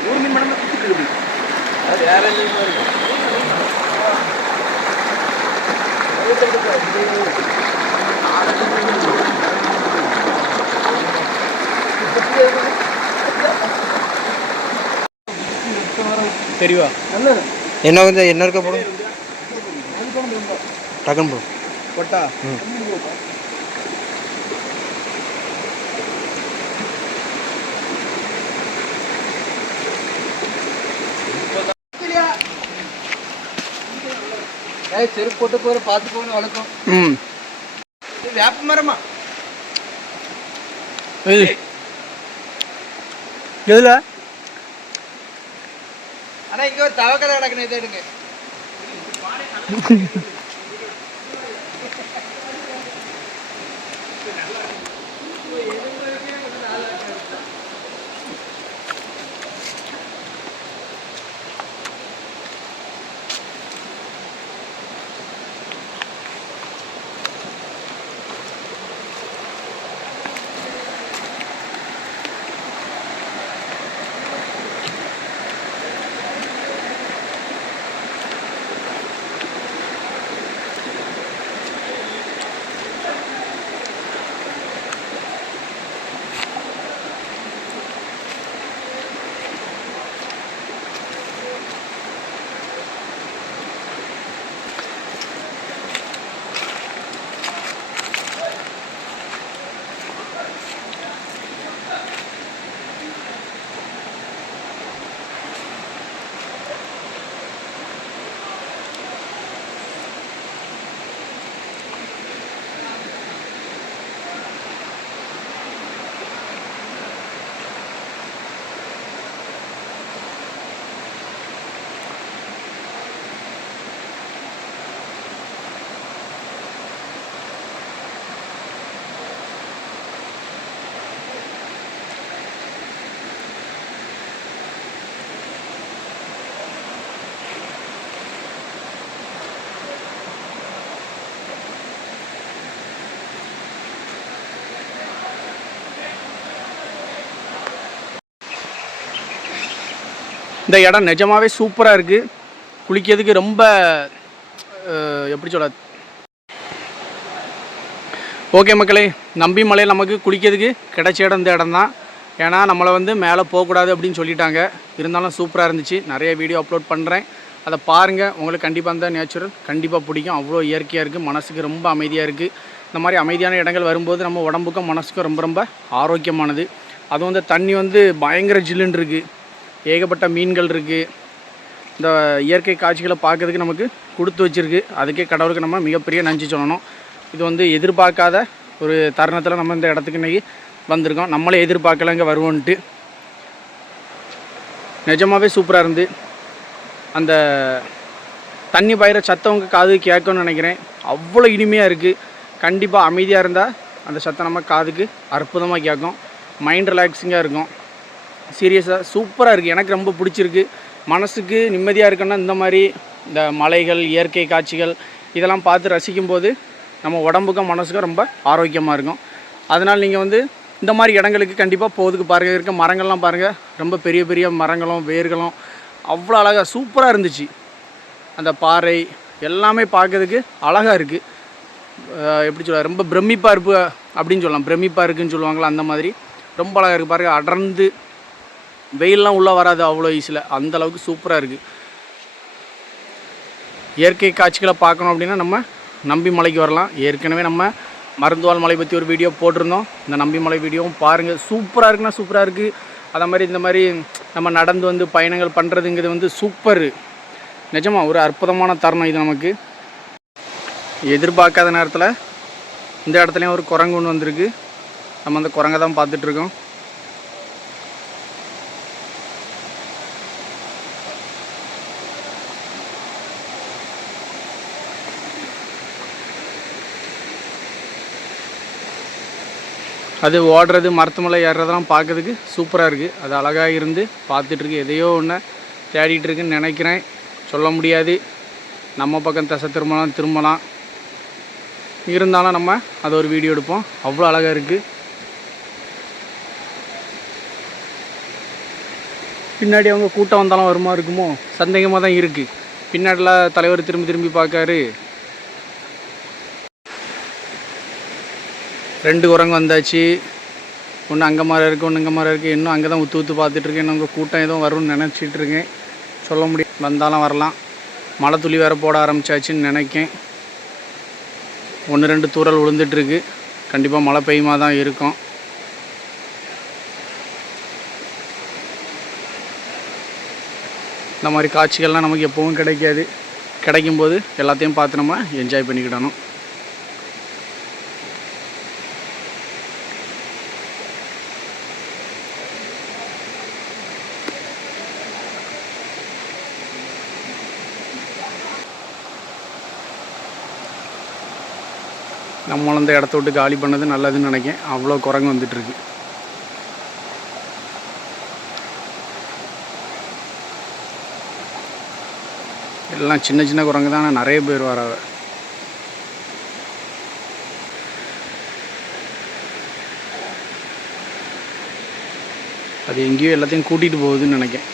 ஒரு மீன் மட்டும் குத்திட்டு இருக்கு. அது வேற மீன் இருக்கு. தெரியுமா? என்ன கொஞ்சம் என்ன இருக்க போடும் டக்குன்னு போடும் கொட்டா செருப்பு போட்டு போகிற பார்த்து போகணும் வளர்க்கும். வேப்ப மரமா எதுல? ஆனா இங்க ஒரு தவக்கலை கிடக்குன்னு இதை எடுங்க. இந்த இடம் நிஜமாகவே சூப்பராக இருக்குது. குளிக்கிறதுக்கு ரொம்ப எப்படி சொல்ல. ஓகே மக்களே, நம்பி மலையில் நமக்கு குளிக்கிறதுக்கு கிடைச்ச இடம் இந்த இடம் தான். ஏன்னா நம்மளை வந்து மேலே போகக்கூடாது அப்படின்னு சொல்லிட்டாங்க. இருந்தாலும் சூப்பராக இருந்துச்சு. நிறைய வீடியோ அப்லோட் பண்ணுறேன், அதை பாருங்கள். உங்களுக்கு கண்டிப்பாக அந்த நேச்சுரல் கண்டிப்பாக பிடிக்கும். அவ்வளோ இயற்கையாக இருக்குது, மனசுக்கு ரொம்ப அமைதியாக இருக்குது. இந்த மாதிரி அமைதியான இடங்கள் வரும்போது நம்ம உடம்புக்கும் மனசுக்கும் ரொம்ப ரொம்ப ஆரோக்கியமானது. அதுவும் இந்த தண்ணி வந்து பயங்கர ஜில்லுன்னு இருக்குது. ஏகப்பட்ட மீன்கள் இருக்குது. இந்த இயற்கை காட்சிகளை பார்க்கறதுக்கு நமக்கு கொடுத்து வச்சுருக்கு. அதுக்கே கடவுளுக்கு நம்ம மிகப்பெரிய நன்றி சொல்லணும். இது வந்து எதிர்பார்க்காத ஒரு தருணத்தில் நம்ம இந்த இடத்துக்கு இன்றைக்கி வந்திருக்கோம். நம்மளே எதிர்பார்க்கல இங்கே வருவோன்ட்டு. நிஜமாகவே சூப்பராக இருந்து. அந்த தண்ணி பாயிற சத்தம் உங்கள் காது கேட்கணும்னு நினைக்கிறேன். அவ்வளோ இனிமையாக இருக்குது. கண்டிப்பாக அமைதியாக இருந்தால் அந்த சத்தம் நம்ம காதுக்கு அற்புதமாக கேட்கும். மைண்ட் ரிலாக்ஸிங்காக இருக்கும். சீரியஸாக சூப்பராக இருக்குது. எனக்கு ரொம்ப பிடிச்சிருக்கு. மனசுக்கு நிம்மதியாக இருக்குன்னா இந்த மாதிரி இந்த மலைகள், இயற்கை காட்சிகள் இதெல்லாம் பார்த்து ரசிக்கும்போது நம்ம உடம்புக்கும் மனசுக்கும் ரொம்ப ஆரோக்கியமாக இருக்கும். அதனால் நீங்கள் வந்து இந்த மாதிரி இடங்களுக்கு கண்டிப்பாக போகிறதுக்கு பாருங்கள். இருக்க மரங்கள்லாம் பாருங்கள், ரொம்ப பெரிய பெரிய மரங்களும் வேர்களும் அவ்வளோ அழகாக சூப்பராக இருந்துச்சு. அந்த பாறை எல்லாமே பார்க்கறதுக்கு அழகாக இருக்குது. எப்படி சொல்ல, ரொம்ப பிரமிப்பாக இருப்பு அப்படின்னு சொல்லலாம். பிரமிப்பாக இருக்குதுன்னு சொல்லுவாங்களா, அந்த மாதிரி ரொம்ப அழகாக இருக்குது. பாருங்கள், அடர்ந்து வெயிலெலாம் உள்ளே வராது அவ்வளோ ஈஸியில். அந்தளவுக்கு சூப்பராக இருக்குது. இயற்கை காட்சிகளை பார்க்கணும் அப்படின்னா நம்ம நம்பி மலைக்கு வரலாம். ஏற்கனவே நம்ம மருந்துவால் மலை பற்றி ஒரு வீடியோ போட்டிருந்தோம். இந்த நம்பி மலை வீடியோவும் பாருங்கள். சூப்பராக இருக்குன்னா சூப்பராக இருக்குது. அதே மாதிரி இந்த மாதிரி நம்ம நடந்து வந்து பயணங்கள் பண்ணுறதுங்கிறது வந்து சூப்பர். நிஜமாக ஒரு அற்புதமான தருணம் இது நமக்கு. எதிர்பார்க்காத நேரத்தில் இந்த இடத்துலையும் ஒரு குரங்கு ஒன்று வந்திருக்கு. நம்ம அந்த குரங்கை தான் பார்த்துட்ருக்கோம். அது ஓடுறது, மரத்து மேலே ஏறுறதெல்லாம் பார்க்கறதுக்கு சூப்பராக இருக்குது. அது அழகாக இருந்து பார்த்துட்ருக்கு. எதையோ ஒன்று தேடிட்டு இருக்குன்னு நினைக்கிறேன். சொல்ல முடியாது. நம்ம பக்கம் திசை திரும்பலாம். இருந்தாலும் நம்ம அதை ஒரு வீடியோ எடுப்போம். அவ்வளோ அழகாக இருக்குது. பின்னாடி அவங்க கூட்டம் வந்தாலும் வருமா இருக்குமோ சந்தேகமாக தான் இருக்குது. பின்னாடியில் தலைவர் திரும்பி பார்க்காரு. 2 குரங்கு வந்தாச்சு. ஒன்று அங்கே மாதிரி இருக்குது, ஒன்று இங்கே மாதிரி இருக்குது. இன்னும் அங்கே தான் ஊற்று பார்த்துட்ருக்கேன். இன்னும் உங்கள் கூட்டம் எதுவும் வரும்னு நினச்சிட்டு இருக்கேன். சொல்ல முடியும், வந்தாலும் வரலாம். மழை துளி வேறு போட ஆரம்பிச்சாச்சுன்னு நினைக்கேன். 1-2 தூறல் விழுந்துட்டுருக்கு. கண்டிப்பாக மழை பெய்யுமா தான் இருக்கும். இந்த மாதிரி காட்சிகள்லாம் நமக்கு எப்பவும் கிடைக்காது. கிடைக்கும்போது எல்லாத்தையும் பார்த்து நம்ம என்ஜாய் பண்ணிக்கிடணும். நம்மளும் இந்த இடத்த விட்டு காலி பண்ணது நல்லதுன்னு நினைக்கிறேன். அவ்வளோ குரங்கு வந்துட்டுருக்கு. எல்லாம் சின்ன சின்ன குரங்கு தான், ஆனால் நிறைய பேர் வராங்க. அது எங்கேயோ எல்லாத்தையும் கூட்டிகிட்டு போகுதுன்னு நினைக்கிறேன்.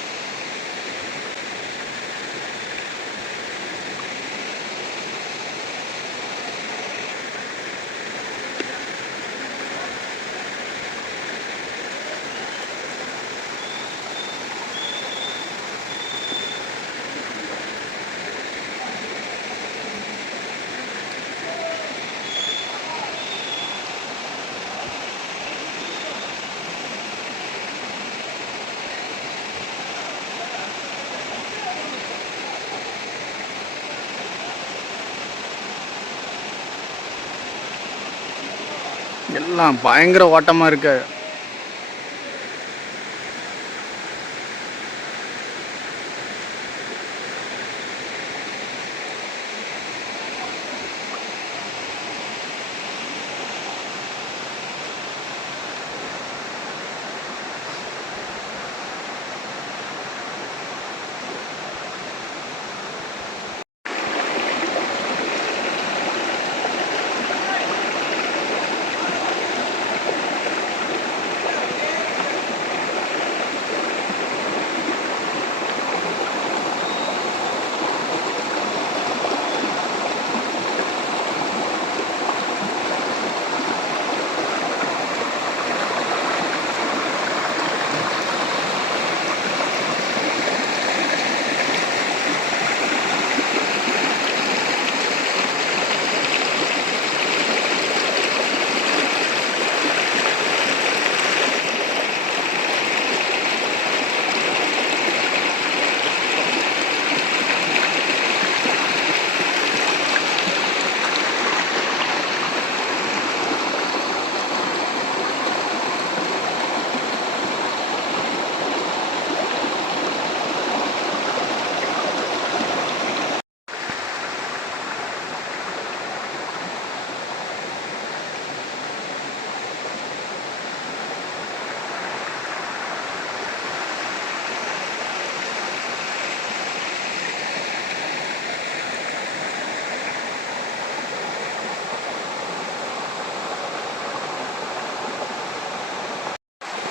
எல்லாம் பயங்கர ஓட்டமாக இருக்கு.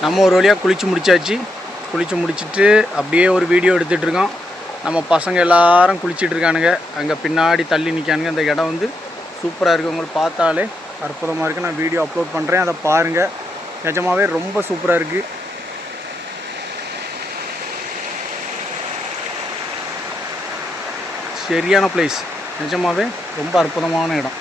நம்ம ஒரு வழியாக குளித்து முடிச்சாச்சு. குளித்து முடிச்சுட்டு அப்படியே ஒரு வீடியோ எடுத்துகிட்ருக்கோம். நம்ம பசங்க எல்லாரும் குளிச்சுட்டு இருக்கானுங்க. அங்கே பின்னாடி தள்ளி நிற்கானுங்க. அந்த இடம் வந்து சூப்பராக இருக்குது. உங்களுக்கு பார்த்தாலே அற்புதமாக இருக்குது. நான் வீடியோ அப்லோட் பண்ணுறேன், அதை பாருங்கள். நிஜமாகவே ரொம்ப சூப்பராக இருக்குது. சரியான பிளேஸ், நிஜமாகவே ரொம்ப அற்புதமான இடம்.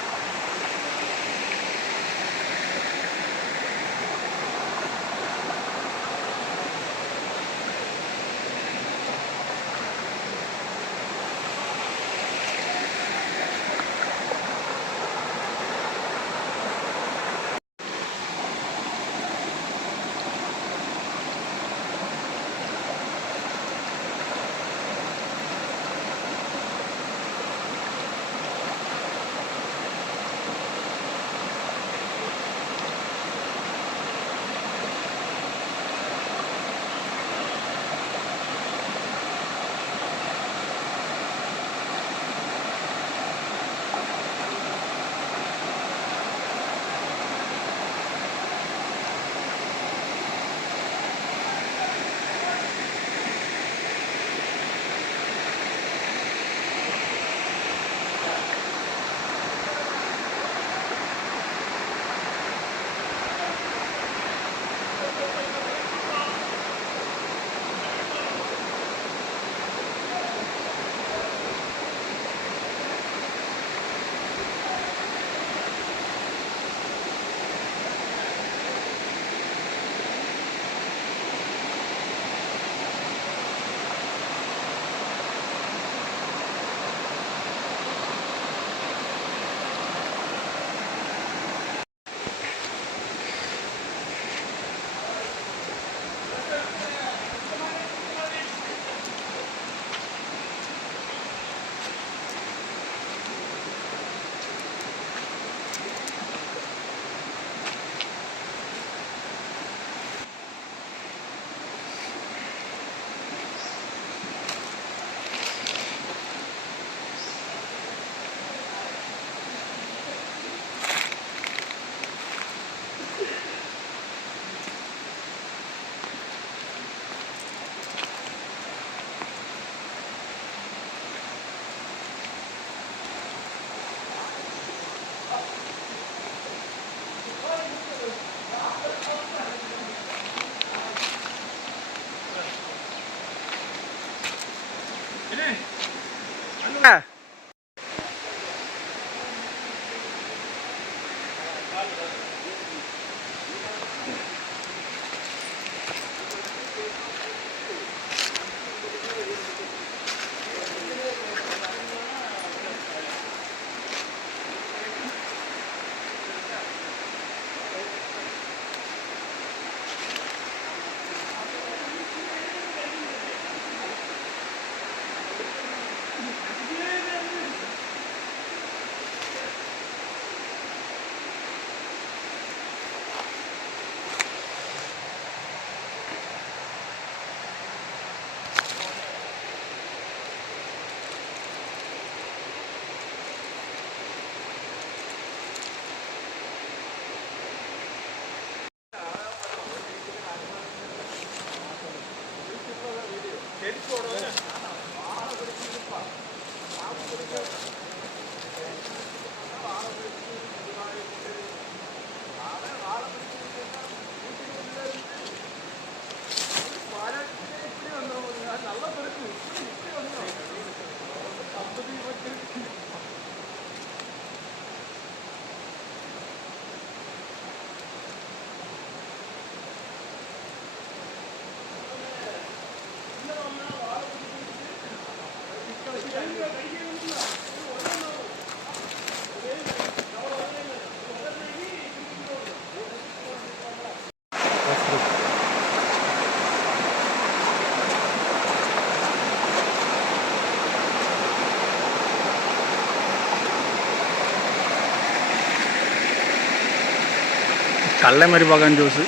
கடலை மாதிரி பார்க்க ஜூஸு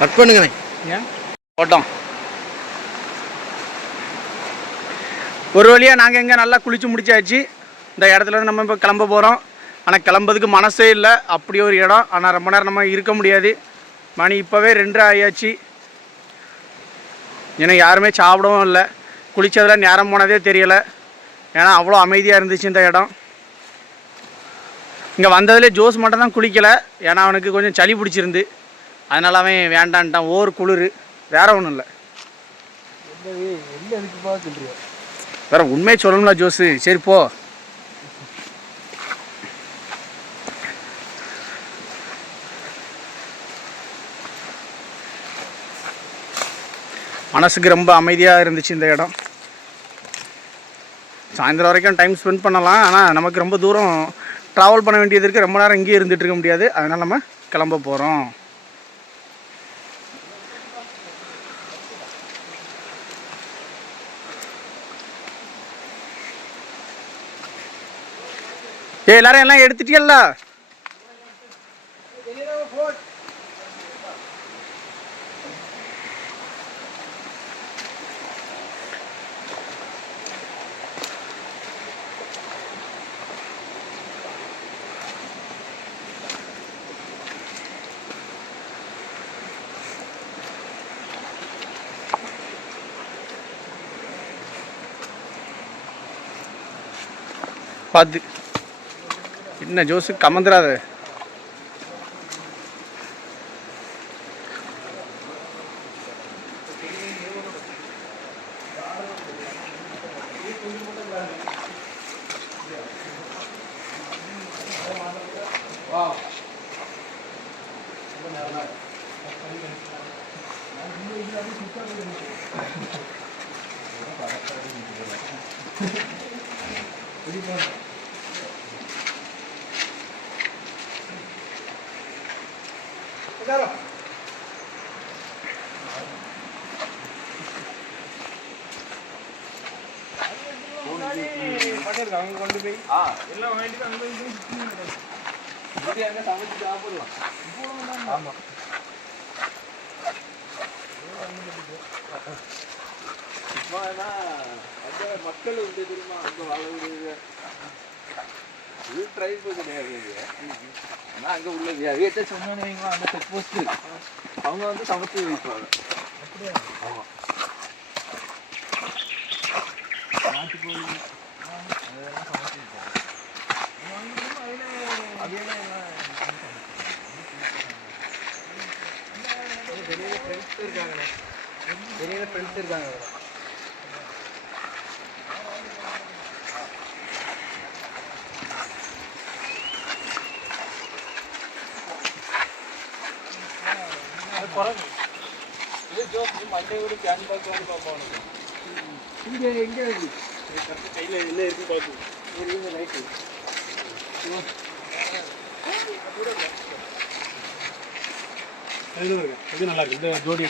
கட் பண்ணுங்கண்ணே. ஏன் போட்டோம். ஒரு வழியாக நாங்கள் இங்கே நல்லா குளித்து முடிச்சாச்சு. இந்த இடத்துல நம்ம இப்போ கிளம்ப போகிறோம். ஆனால் கிளம்புறதுக்கு மனசே இல்லை, அப்படி ஒரு இடம். ஆனால் ரொம்ப நேரம் நம்ம இருக்க முடியாது. மணி இப்போவே 2 ஆயாச்சு. ஏன்னா யாருமே சாப்பிடவும் இல்லை. குளித்ததில் நேரம் போனதே தெரியலை. ஏன்னா அவ்வளோ அமைதியாக இருந்துச்சு இந்த இடம். இங்கே வந்ததுலேயே ஜோஸ் மட்டும் தான் குளிக்கலை. ஏன்னா அவனுக்கு கொஞ்சம் சளி பிடிச்சிருந்து, அதனால் அவன் வேண்டான்ட்டான். குளிர், வேறு ஒன்றும் இல்லை. வேற உண்மையை சொல்லணும்ல ஜோஸு. சரி போ. மனசுக்கு ரொம்ப அமைதியாக இருந்துச்சு இந்த இடம். சாயந்தரம் வரைக்கும் டைம் ஸ்பெண்ட் பண்ணலாம். ஆனால் நமக்கு ரொம்ப தூரம் ட்ராவல் பண்ண வேண்டியது இருக்குது. ரொம்ப நேரம் இங்கேயே இருந்துகிட்டு இருக்க முடியாது. அதனால் நம்ம கிளம்ப போகிறோம். எல்லாரும் எல்லாம் எடுத்துட்டியல்ல? பார்த்து என்ன ஜோஸு கமந்துடாத. அங்க கொண்டு போய் எல்லாம் வாங்கிட்டு அங்க போய் சமைச்சு சாப்பிடலாம். ஆமா மக்கள் வந்து தெரியுமா அங்க வாழ விடுது. இது ட்ரைப் கிடையாது. ஆனா அங்க உள்ளது அவையிட்ட சொன்னோன்னு வைங்களா, அந்த செக் போஸ்ட் அவங்க வந்து சமைச்சு வைப்பாங்க. அப்படியா? ஆமா. நாட்டுக்கோழி அதெல்லாம் சமைச்சு வைப்பாங்க. வெளியில ஃப்ரெண்ட்ஸ் இருக்காங்கண்ணே. வெளியில ஃப்ரெண்ட்ஸ் இருக்காங்க. மண்டே கூட கேன் பாக்ஸ் வந்து பார்ப்போம். இங்கே எங்கே கரெக்டாக கையில் என்ன இருக்குன்னு பார்த்து ரைட்டு இது நல்லா இருக்கு. இந்த ஜோடி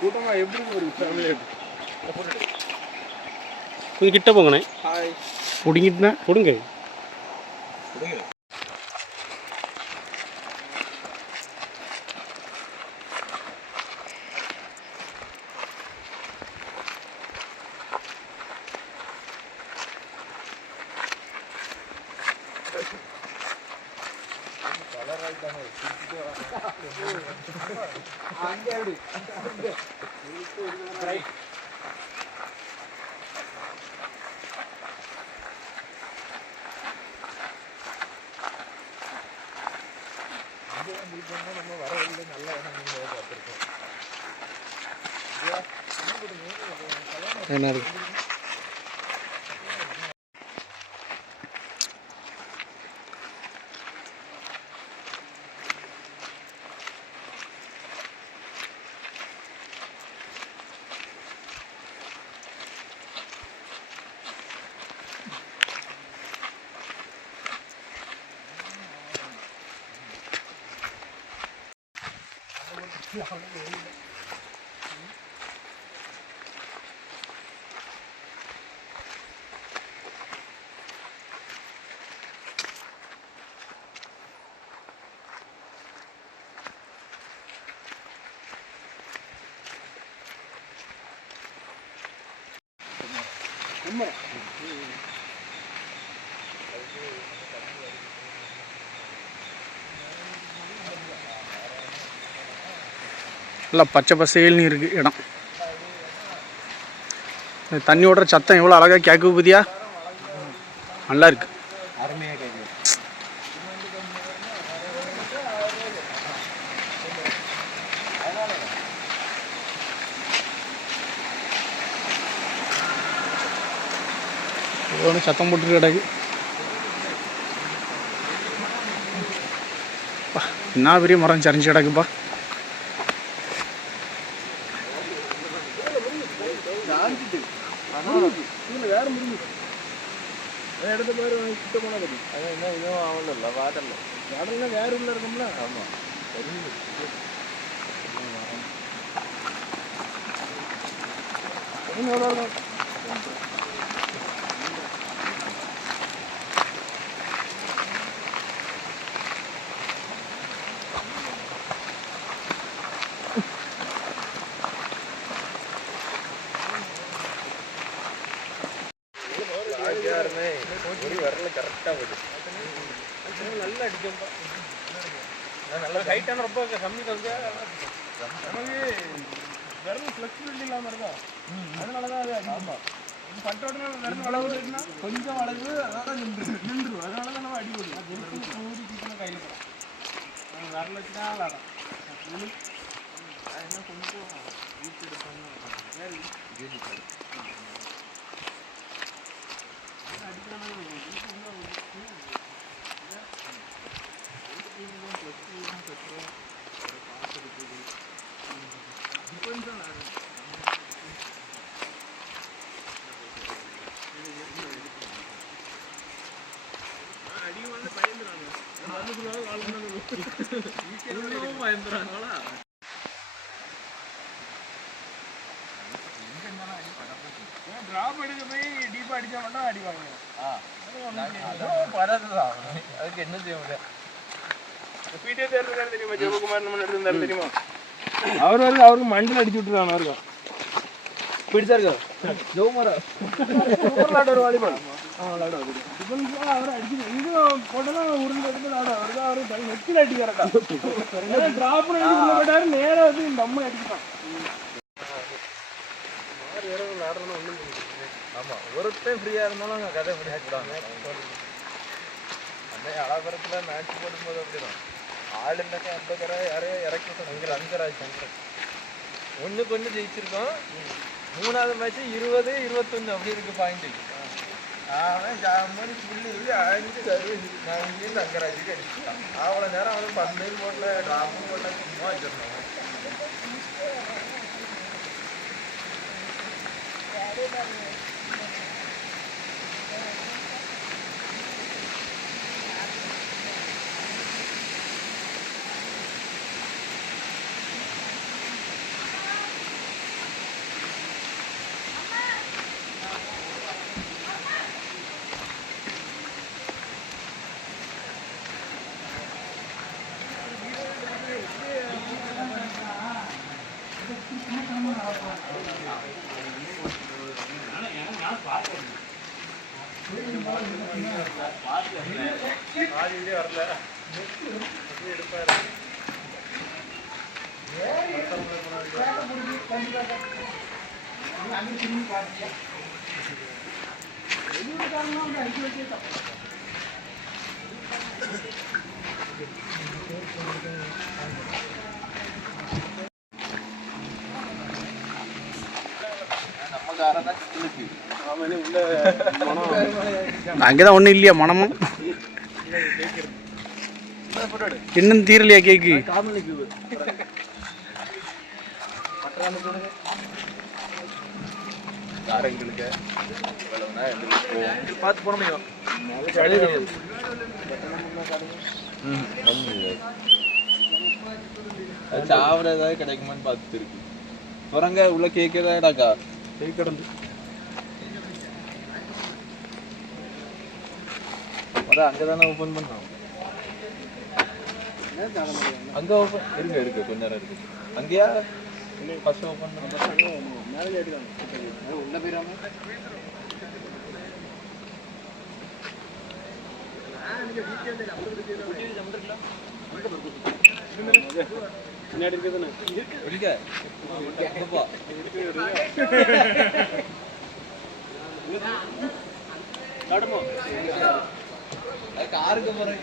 கூட்டமாக எப்படி ஒரு ஃபேமிலி கொஞ்சம் கிட்ட போங்கண்ணே. ஹாய் பிடிங்கிட்டுண்ணே கொடுங்க. நம்ம வர வழியில் நல்ல பார்த்துருக்கோம். என்ன இருக்கு நல்லா பச்சை பசேல்னு இருக்குது இடம். இந்த தண்ணி ஓடுற சத்தம் எவ்வளோ அழகாக கேட்குது பத்தியா, நல்லா இருக்கு. அருமையாக கேட்குது. ஒன்று சத்தம் போட்டுட்டு கிடக்கு. என்ன பெரிய மரம் சரிஞ்சு கிடக்குப்பா. நல்ல ஹைட்டான ரொம்ப கம்மி தவிர நமக்கு வெறும் ஃப்ளெக்சிபிலிட்டி இல்லாமல் இருக்கும். அதனால தான் அது அதிகமாக பட்டோடனே வெறும் வளவு இருக்குன்னா கொஞ்சம் வளவு அதான் நின்றுடும். அதனால தான் நம்ம அடி போடுவோம். ஊறி சீக்கிரம் கையில் போகிறோம். வரல வச்சுனா விளாடும். என்ன கொஞ்சம் வீட்டு எடுப்பாங்க பயந்துறாங்களா. டிராப் எடுக்க போய் டீப்பா அடிச்சா மட்டும் அடிவாங்க. அதுக்கு என்ன செய்ய முடியாது. பீட்டே தேர்தல் தெரியுமா, ஜெயக்குமார் நம்ம இருந்தாரு தெரியுமா, அவர் வந்து அவருக்கு மண்டில் அடிச்சு விட்டுருக்காங்க. இருக்கும் பிடிச்சாரு ஜெயக்குமார் ஒரு வாலிபால் அவர் அடிச்சு எங்கும் போட்டாலும் உருண்டு எடுத்து விளாடும். அவர் தான் அவர் நெத்தியில் அடிக்கிறாரா டிராப் போயிட்டாரு நேராக வந்து இந்த அம்மா அடிச்சுட்டான். ஆமா, ஒருத்தன் ஃப்ரீயா இருந்தாலும் அங்கே கதை ஃப்ரீ ஆக்கிடுவாங்க. அந்த அழகரத்தில் மேட்ச் போடும்போது அப்படிதான் ஆள் இல்லைங்க. அந்த கரை யாரையோ இறக்கி விட்டோம். அங்கராஜ் சங்கர் ஒன்றுக்கு ஒன்று ஜெயிச்சிருக்கோம். 3வது மேட்ச் 20-21 அப்படி இருக்கு பாயிண்ட். அவன் ஜாமன் புள்ளி அழிஞ்சு சர்வீஸ் நான் இங்கேருந்து அங்கராஜுக்கு அடிச்சுட்டான். அவ்வளோ நேரம் அவனுக்கு 10 போடல, ட்ராப்பும் போடல, சும்மா வச்சிருந்தாங்க. அங்கேதான் ஒன்றும் இல்லையா மனமும் இன்னும் தீரலையா கேக்கு. பார்த்து போன முடியும். சாப்பிட ஏதாவது கிடைக்குமான்னு பார்த்துட்டு இருக்கு. புறங்க உள்ள கேக் ஏதாடாக்கா கேக் கிடந்து அதான் அங்கே தானே ஓப்பன் பண்ணோம். அங்கே ஓப்பன் இருக்கு கொஞ்ச நேரம் இருக்கு. அங்கேயா ஃபர்ஸ்ட் ஓப்பன் பண்ண உள்ள போயிடாம பின்னாடி இருக்குதுண்ணே எங்க அப்பா நடுமோ காருக்கு போறேன்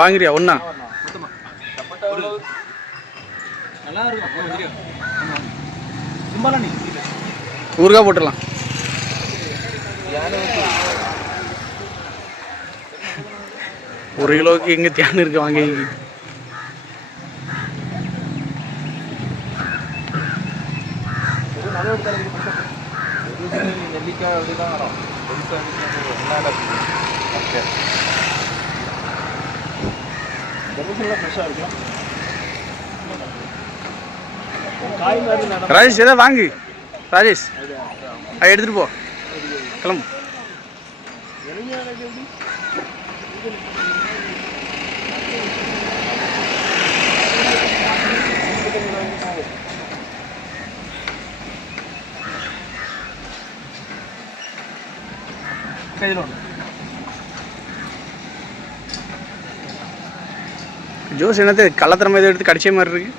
வாங்குறியா ஒண்ணா நல்லா இருக்கும் ஊறுகாய் போட்டுடலாம். ஒரு கிலோவுக்கு எங்கே தியானம் இருக்கு வாங்கி நெல்லிக்காய் அப்படிதான் வரும் ஃப்ரெஷ்ஷாக இருக்கும் காய் மாதிரி ராஜேஷ் எதாவது வாங்கு. ராஜேஷ் அதை எடுத்துகிட்டு போ கிளம்பு. ஜோஸ் என்னது கள்ளத்தரமா இதை எடுத்து கடிச்ச மாதிரி இருக்கு.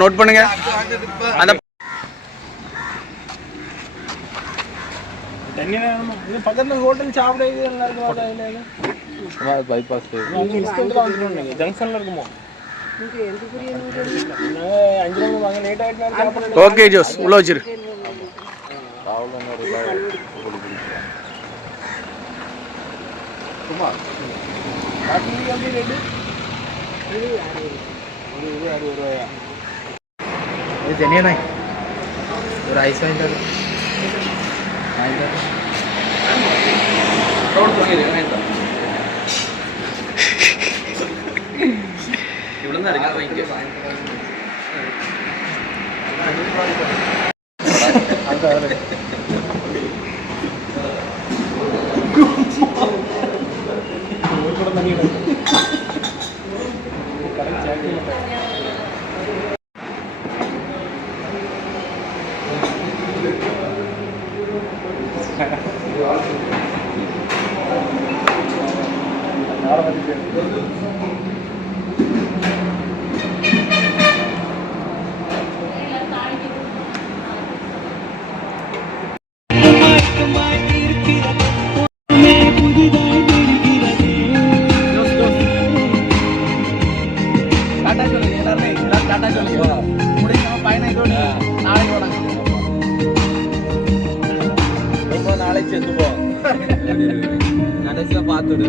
நோட் பண்ணுங்க. அந்த தண்ணி இது பக்கத்தில் ஹோட்டல் சாப்பிட நல்லா இருக்கும். பைபாஸ் ஜங்ஷனில் இருக்குமோ 5 ரூபா வாங்க லேட் ஆகிட்டு ஓகே ஜோஸ் உள்ள வச்சிரு. ജനിയനായി ഒരു ഐസ് വാങ്ങിട്ട് ഇവിടെ നിന്ന് ഇറങ്ങാൻ വാങ്ങിക്കാം நாளைக்கு செத்து போ கடைசியா பார்த்துடு